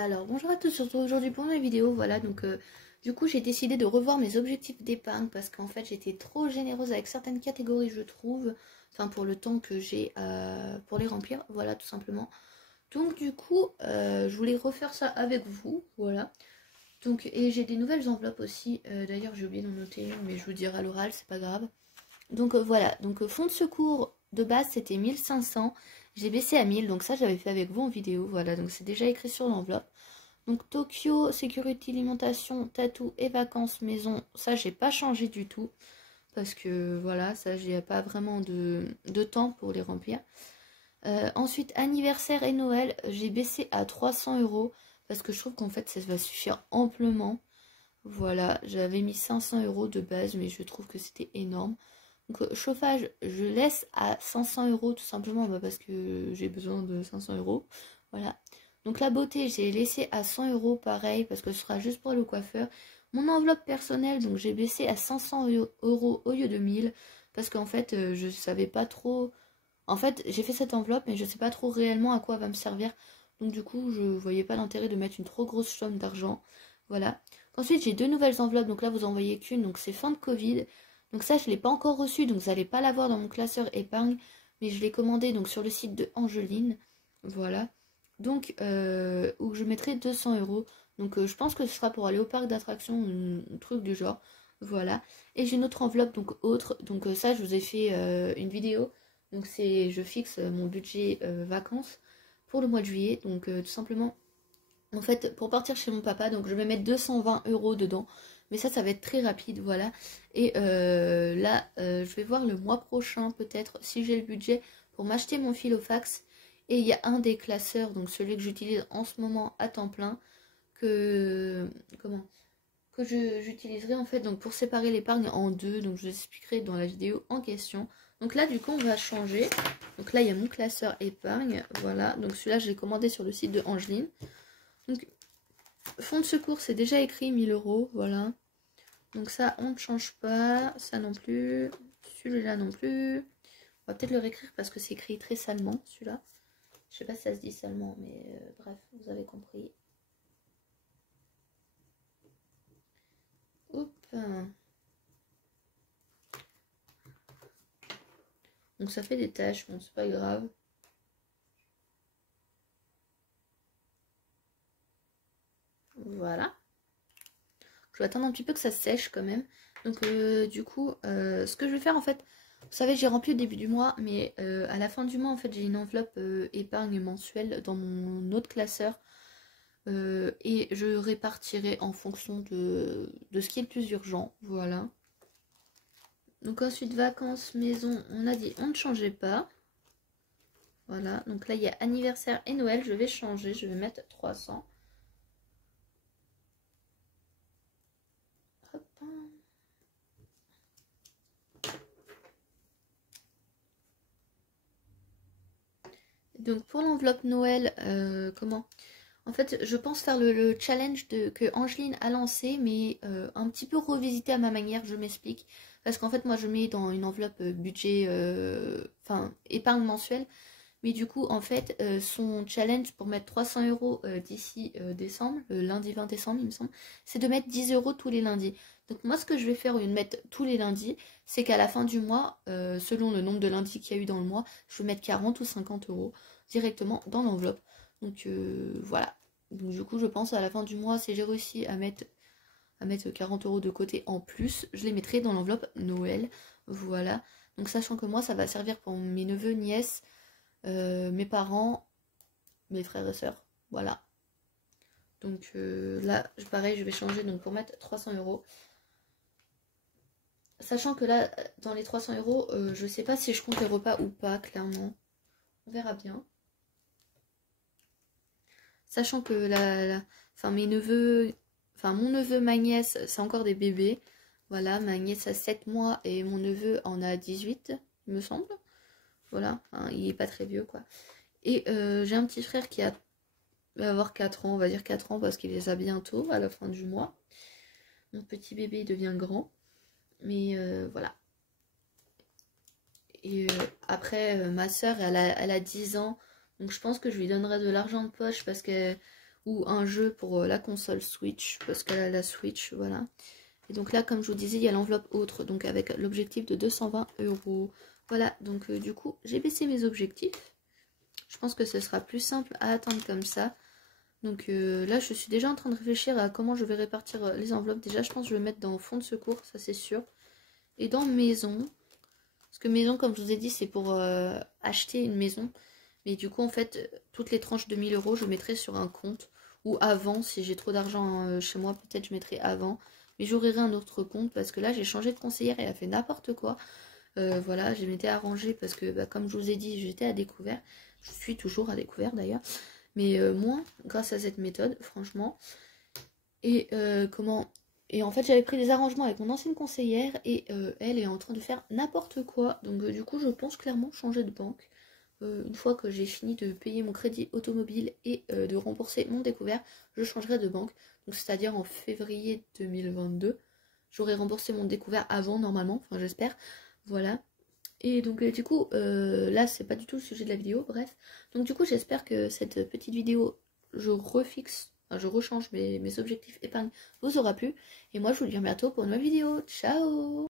Alors bonjour à tous, surtout aujourd'hui pour une vidéo, voilà donc du coup j'ai décidé de revoir mes objectifs d'épargne parce qu'en fait j'étais trop généreuse avec certaines catégories je trouve, enfin pour le temps que j'ai pour les remplir, voilà tout simplement. Donc du coup je voulais refaire ça avec vous, voilà. Donc et j'ai des nouvelles enveloppes aussi, d'ailleurs j'ai oublié d'en noter une mais je vous dirai à l'oral, c'est pas grave. Donc voilà, donc fonds de secours de base c'était 1500, j'ai baissé à 1000, donc ça j'avais fait avec vous en vidéo, voilà, donc c'est déjà écrit sur l'enveloppe. Donc Tokyo, sécurité, alimentation, tatou et vacances maison, ça j'ai pas changé du tout. Parce que voilà, ça j'ai pas vraiment de temps pour les remplir. Ensuite, anniversaire et Noël, j'ai baissé à 300 euros. Parce que je trouve qu'en fait ça va suffire amplement. Voilà, j'avais mis 500 euros de base, mais je trouve que c'était énorme. Donc chauffage, je laisse à 500 euros tout simplement parce que j'ai besoin de 500 euros. Voilà. Donc la beauté, j'ai laissé à 100 euros pareil parce que ce sera juste pour le coiffeur. Mon enveloppe personnelle, donc j'ai baissé à 500 euros au lieu de 1000 parce qu'en fait, je savais pas trop. En fait, j'ai fait cette enveloppe, mais je sais pas trop réellement à quoi elle va me servir. Donc du coup, je voyais pas l'intérêt de mettre une trop grosse somme d'argent. Voilà. Ensuite, j'ai deux nouvelles enveloppes. Donc là, vous en voyez qu'une. Donc c'est fin de Covid. Donc ça, je ne l'ai pas encore reçu. Donc vous n'allez pas l'avoir dans mon classeur épargne. Mais je l'ai commandé donc sur le site de Angeline. Voilà. Donc, où je mettrai 200 euros. Donc je pense que ce sera pour aller au parc d'attractions, un truc du genre. Voilà. Et j'ai une autre enveloppe, donc autre. Donc ça, je vous ai fait une vidéo. Donc c'est, je fixe mon budget vacances pour le mois de juillet. Donc tout simplement, en fait, pour partir chez mon papa, donc je vais mettre 220 euros dedans. Mais ça va être très rapide, voilà. Et là, je vais voir le mois prochain, peut-être, si j'ai le budget, pour m'acheter mon fil au fax. Et il y a un des classeurs, donc celui que j'utilise en ce moment à temps plein, que j'utiliserai en fait donc pour séparer l'épargne en deux. Donc je vous expliquerai dans la vidéo en question. Donc là, du coup, on va changer. Donc là, il y a mon classeur épargne, voilà. Donc celui-là, je l'ai commandé sur le site de Angeline. Donc, fonds de secours, c'est déjà écrit 1000 euros, voilà. Donc ça, on ne change pas. Ça non plus. Celui-là non plus. On va peut-être le réécrire parce que c'est écrit très salement, celui-là. Je sais pas si ça se dit salement, mais bref, vous avez compris. Hop. Donc ça fait des taches, bon, c'est pas grave. Voilà. Je vais attendre un petit peu que ça sèche quand même. Donc du coup, ce que je vais faire en fait, vous savez, j'ai rempli au début du mois, mais à la fin du mois, en fait, j'ai une enveloppe épargne mensuelle dans mon autre classeur. Et je répartirai en fonction de ce qui est le plus urgent. Voilà. Donc ensuite, vacances, maison, on a dit on ne changeait pas. Voilà, donc là, il y a anniversaire et Noël. Je vais changer, je vais mettre 300. Hop. Donc pour l'enveloppe Noël, comment? En fait, je pense faire le challenge que Angeline a lancé, mais un petit peu revisité à ma manière, je m'explique. Parce qu'en fait, moi, je mets dans une enveloppe budget, enfin, épargne mensuelle. Mais du coup, en fait, son challenge pour mettre 300 euros d'ici décembre, le lundi 20 décembre, il me semble, c'est de mettre 10 euros tous les lundis. Donc moi, ce que je vais faire au lieu de mettre tous les lundis, c'est qu'à la fin du mois, selon le nombre de lundis qu'il y a eu dans le mois, je vais mettre 40 ou 50 euros directement dans l'enveloppe. Donc voilà. Donc du coup, je pense à la fin du mois, si j'ai réussi à mettre 40 euros de côté en plus, je les mettrai dans l'enveloppe Noël. Voilà. Donc sachant que moi, ça va servir pour mes neveux, nièces, mes parents, mes frères et sœurs. Voilà. Donc là, pareil, je vais changer donc pour mettre 300 euros. Sachant que là, dans les 300 euros, je sais pas si je compte les repas ou pas, clairement. On verra bien. Sachant que enfin, mes neveux, enfin mon neveu, ma nièce, c'est encore des bébés. Voilà, ma nièce a 7 mois et mon neveu en a 18, il me semble. Voilà, hein, il est pas très vieux quoi. Et j'ai un petit frère qui va avoir 4 ans, on va dire 4 ans parce qu'il les a bientôt à la fin du mois. Mon petit bébé devient grand. Mais voilà. Et après, ma soeur, elle a 10 ans. Donc je pense que je lui donnerai de l'argent de poche parce que ou un jeu pour la console Switch, parce qu'elle a la Switch, voilà. Et donc là, comme je vous disais, il y a l'enveloppe autre, donc avec l'objectif de 220 €. Voilà, donc du coup, j'ai baissé mes objectifs. Je pense que ce sera plus simple à atteindre comme ça. Donc là, je suis déjà en train de réfléchir à comment je vais répartir les enveloppes. Déjà, je pense que je vais mettre dans fonds de secours, ça c'est sûr. Et dans maison, parce que maison, comme je vous ai dit, c'est pour acheter une maison. Mais du coup, en fait, toutes les tranches de 1000 €, je mettrai sur un compte. Ou avant, si j'ai trop d'argent chez moi, peut-être je mettrai avant. Mais j'ouvrirai un autre compte parce que là, j'ai changé de conseillère et elle a fait n'importe quoi. Voilà, je m'étais arrangée parce que, bah, comme je vous ai dit, j'étais à découvert. Je suis toujours à découvert d'ailleurs. Mais moins grâce à cette méthode, franchement. Et comment... Et en fait, j'avais pris des arrangements avec mon ancienne conseillère et elle est en train de faire n'importe quoi. Donc du coup, je pense clairement changer de banque. Une fois que j'ai fini de payer mon crédit automobile et de rembourser mon découvert, je changerai de banque. Donc c'est-à-dire en février 2022. J'aurai remboursé mon découvert avant normalement, enfin j'espère. Voilà. Et donc du coup, là c'est pas du tout le sujet de la vidéo, bref. Donc du coup, j'espère que cette petite vidéo, je refixe, enfin, je rechange mes objectifs épargne, vous aura plu. Et moi je vous dis à bientôt pour une nouvelle vidéo. Ciao!